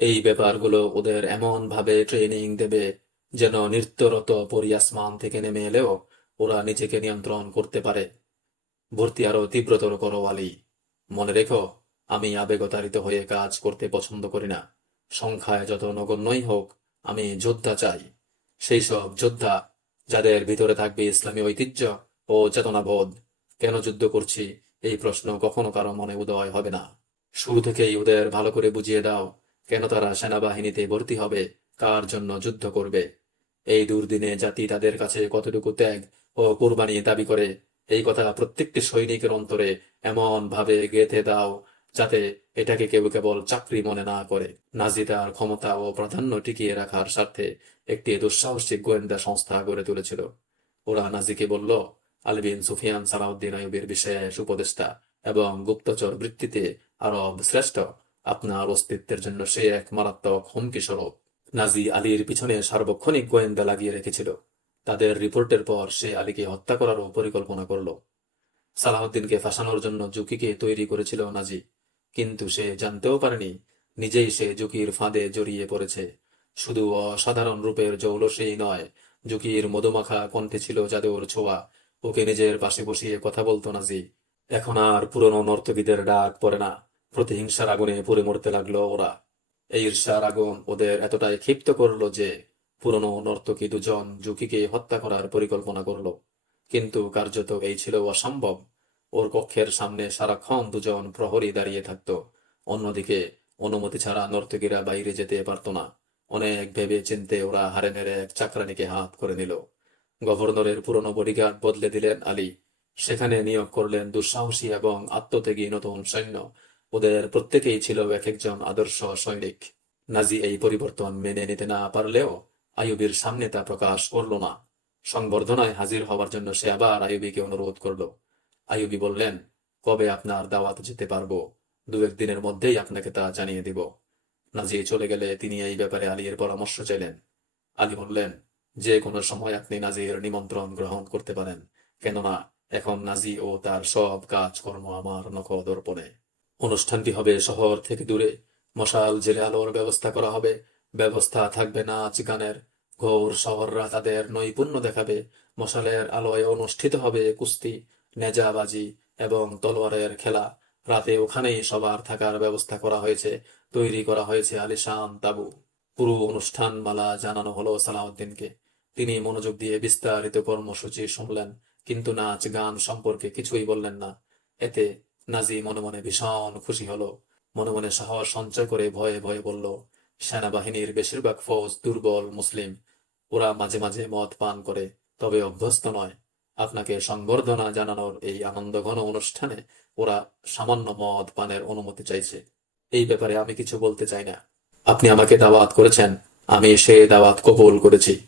এই ব্যাপারগুলো ওদের এমন ভাবে ট্রেনিং দেবে যেন নৃত্যরত পরি আসমান থেকে নেমে এলেও ওরা নিজেকে নিয়ন্ত্রণ করতে পারে। ভর্তি আরও তীব্রতর করো, আলী। মনে রেখো, আমি আবেগতাড়িত হয়ে কাজ করতে পছন্দ করি না। সংখ্যায় যত নগণ্যই হোক, আমি যোদ্ধা চাই। সেই সব যোদ্ধা যাদের ভিতরে থাকবে ইসলামী ঐতিহ্য ও চেতনাবোধ, কেন যুদ্ধ করছি এই প্রশ্ন কখনো কারও মনে উদয় হবে না। শুরু থেকেই ওদের ভালো করে বুঝিয়ে দাও কেন তারা সেনাবাহিনীতে ভর্তি হবে? কার জন্য যুদ্ধ করবে? এই দুর্দিনে জাতি তাদের কাছে কতটুকু ত্যাগ ও কোরবানি দাবি করে? এই কথা প্রত্যেকটি সৈনিকের অন্তরে এমন ভাবে গেঁথে দাও যাতে এটাকে কেউ কেবল চাকরি মনে না করে। নাজি তার ক্ষমতা ও প্রাধান্য টিকিয়ে রাখার স্বার্থে একটি দুঃসাহসিক গোয়েন্দা সংস্থা গড়ে তুলেছিল। ওরা নাজিকে বলল আলবিন সুফিয়ান সালাউদ্দিন আইবের বিষয়ে সুপদেষ্টা এবং গুপ্তচর বৃত্তিতে আরব শ্রেষ্ঠ। আপনার অস্তিত্বের জন্য সে এক মারাত্মক হুমকি স্বরূপ। নাজি আলীর পিছনে সার্বক্ষণিক গোয়েন্দা লাগিয়ে রেখেছিল। তাদের রিপোর্টের পর সে আলীকে হত্যা করারও পরিকল্পনা করল। সালাহউদ্দিনকে ফাঁসানোর জন্য জুকিকে তৈরি করেছিল নাজি, কিন্তু সে জানতেও পারেনি, নিজেই সে জুকির ফাঁদে জড়িয়ে পড়েছে। শুধু অসাধারণ রূপের জৌলসেই নয় জুকির মধুমাখা কণ্ঠে ছিল জাদুর ছোঁয়া। ওকে নিজের পাশে বসিয়ে কথা বলতো নাজি, এখন আর পুরনো নর্তকীদের ডাক পড়ে না। প্রতিহিংসার আগুনে পুড়ে মরতে লাগল ওরা। এই ঈর্ষার আগুন ওদের এতটাই ক্ষিপ্ত করল যে পুরনো নর্তকী দুজন জুকিকে হত্যা করার পরিকল্পনা করল। কিন্তু কার্যত এই ছিল অসম্ভব। ওর কক্ষের সামনে সারাক্ষণ দুজন প্রহরী দাঁড়িয়ে থাকতো। অন্যদিকে অনুমতি ছাড়া নর্তকীরা বাইরে যেতে পারতো না। অনেক ভেবে চিনতে ওরা হারেনের এক চাকরানিকে হাত করে নিল। গভর্নরের পুরনো বডিগার্ড বদলে দিলেন আলী। সেখানে নিয়োগ করলেন দুঃসাহসী এবং আত্মত্যাগী নতুন সৈন্য। ওদের প্রত্যেকেই ছিল এক একজন আদর্শ সৈনিক। নাজি এই পরিবর্তন মেনে নিতে না পারলেও আইয়ুবের সামনে তা প্রকাশ করল না। সংবর্ধনায় হাজির হওয়ার জন্য সে আবার আইয়ুবিকে অনুরোধ করল। আইয়ুবি বললেন, কবে আপনার দাওয়াত যেতে পারব? দু একদিনের মধ্যেই আপনাকে তা জানিয়ে দিব। নাজি চলে গেলে তিনি এই ব্যাপারে আলীর পরামর্শ চাইলেন। আলী বললেন, যে কোনো সময় আপনি নাজির নিমন্ত্রণ গ্রহণ করতে পারেন। কেননা এখন নাজি ও তার সব কাজকর্ম আমার নখদর্পণে। অনুষ্ঠানটি হবে শহর থেকে দূরে। মশাল, জেলে আলোর ব্যবস্থা করা হবে। ব্যবস্থা থাকবে নাচ, গানের ঘোর, শহররা তাদের নৈপুণ্য দেখাবে। মশালের আলোয় অনুষ্ঠিত হবে কুস্তি, নেজাবাজি এবং তলোয়ারের খেলা। রাতে ওখানেই সবার থাকার ব্যবস্থা করা হয়েছে। তৈরি করা হয়েছে আলিশান তাবু। পুরো অনুষ্ঠান মালা জানানো হলো সালাউদ্দিনকে। তিনি মনোযোগ দিয়ে বিস্তারিত কর্মসূচি শুনলেন, কিন্তু নাচ গান সম্পর্কে কিছুই বললেন না। এতে নাজি মনে মনে ভীষণ খুশি হলো। মনে মনে সাহস সঞ্চয় করে ভয়ে ভয়ে বলল, সেনাবাহিনীর বেশিরভাগ ফৌজ দুর্বল মুসলিম। ওরা মাঝে মাঝে মদ পান করে, তবে অভ্যস্ত নয়। আপনাকে সংবর্ধনা জানানোর এই আনন্দঘন অনুষ্ঠানে ওরা সামান্য মদ পানের অনুমতি চাইছে। এই ব্যাপারে আমি কিছু বলতে চাই না। আপনি আমাকে দাওয়াত করেছেন। আমি সে দাওয়াত কবুল করেছি।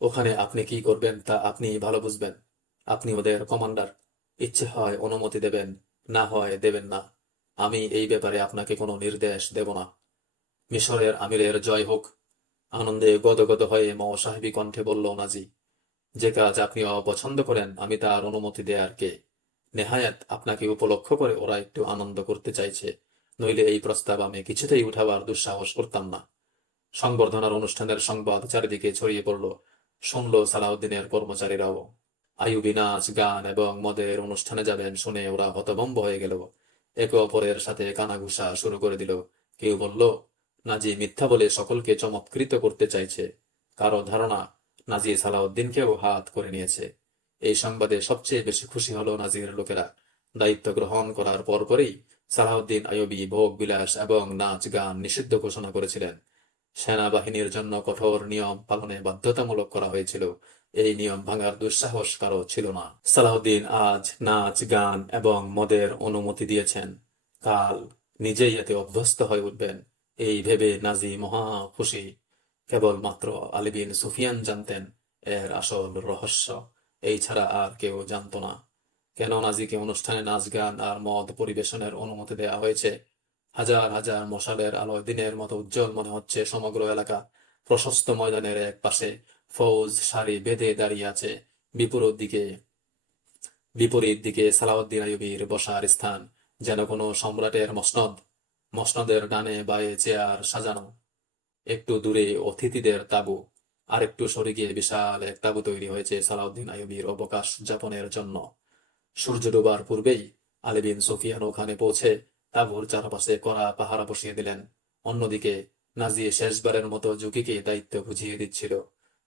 ওখানে আপনি কি করবেন তা আপনি ভালো বুঝবেন। আপনি ওদের কমান্ডার। ইচ্ছে হয় অনুমতি দেবেন। না হয় দেবেন না। আমি এই ব্যাপারে আপনাকে কোনো নির্দেশ দেব না। মিশরের আমিরের জয় হোক। আনন্দে গদগদ হয়ে ম সাহেবী কণ্ঠে বলল, নাজি, যে কাজ আপনি অপছন্দ করেন, আমি তার অনুমতি দেয়ার কে? নেহায়াত আপনাকে উপলক্ষ করে ওরা একটু আনন্দ করতে চাইছে। নইলে এই প্রস্তাব আমি কিছুতেই উঠাবার দুঃসাহস করতাম না। সংবর্ধনার অনুষ্ঠানের সংবাদ চারিদিকে ছড়িয়ে পড়ল। শুনল সালাউদ্দিনের কর্মচারীরাও। আইয়ুবি নাচ, গান এবং মদের অনুষ্ঠানে যাবেন শুনে ওরা হতভম্ব হয়ে গেল। একে অপরের সাথে কানাঘুষা শুরু করে দিল। কেউ বলল, নাজি মিথ্যা বলে সকলকে চমৎকৃত করতে চাইছে। কারও ধারণা নাজি সালাউদ্দিনকেও হাত করে নিয়েছে। এই সংবাদে সবচেয়ে বেশি খুশি হলো নাজির লোকেরা। দায়িত্ব গ্রহণ করার পরপরই সালাউদ্দিন আইয়ুবি ভোগ বিলাস এবং নাচ, গান নিষিদ্ধ ঘোষণা করেছিলেন। সেনাবাহিনীর জন্য কঠোর নিয়ম পালনে বাধ্যতামূলক করা হয়েছিল। এই নিয়ম ভাঙার দুঃসাহস কারও ছিল না। সালাউদ্দিন আজ নাচ, গান এবং মদের অনুমতি দিয়েছেন। কাল নিজেই এতে অভ্যস্ত হয়ে উঠবেন। এই ভেবে নাজি মহা খুশি। কেবলমাত্র আলিবিন সুফিয়ান জানতেন এর আসল রহস্য। এই ছাড়া আর কেউ জানতো না। কেন নাজিকে অনুষ্ঠানে নাচ, গান আর মদ পরিবেশনের অনুমতি দেওয়া হয়েছে? হাজার হাজার মশালের আলোয় দিনের মতো উজ্জ্বল মনে হচ্ছে সমগ্র এলাকা। প্রশস্ত ময়দানের এক পাশে ফৌজ সারি বেঁধে দাঁড়িয়ে আছে বিপরীত দিকে। বিপরীত দিকে সালাউদ্দিন আইয়ুবীর বসার স্থান, যেন কোনো সম্রাটের মসনদ। মসনদের ডানে বায়ে চেয়ার সাজানো। একটু দূরে অতিথিদের তাঁবু। আর একটু সরে গিয়ে বিশাল এক তাঁবু তৈরি হয়েছে সালাউদ্দিন আইয়ুবীর অবকাশ যাপনের জন্য। সূর্য ডোবার পূর্বেই আলী বিন সুফিয়ান ওখানে পৌঁছে তাঁবুর চারপাশে কড়া পাহারা বসিয়ে দিলেন। অন্যদিকে নাজিয়ে শেষবারের মতো জুকিকে দায়িত্ব বুঝিয়ে দিচ্ছিল।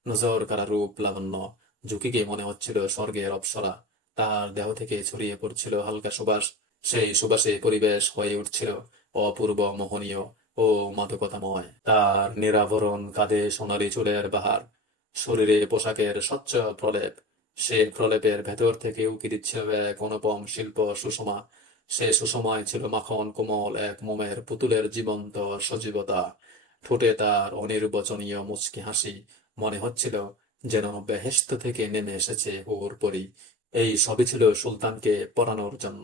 নজর কারা রূপ লাবণ্য জুকিকে মনে হচ্ছিল স্বর্গের অপ্সরা। তার দেহ থেকে ছড়িয়ে পড়ছিল হালকা সুবাস। সেই সুবাসে পরিবেশ হয়ে উঠছিল অপূর্ব মোহনীয় ও মাদকতাময়। তার নিরাভরণ কাঁধে সোনালী চুলের বাহার। শরীরে পোশাকের স্বচ্ছ প্রলেপ। সে প্রলেপের ভেতর থেকে উকি দিচ্ছিল এক অনুপম শিল্প সুষমা। সে সুসময় ছিল মাখন, কোমল এক মোমের পুতুলের জীবন্ত সজীবতা। ঠোঁটে তার অনির্বচনীয় মুচকি হাসি। মনে হচ্ছিল যেন বেহেস্ত থেকে নেমে এসেছে ওর পরি। এই সবই ছিল সুলতানকে পড়ানোর জন্য।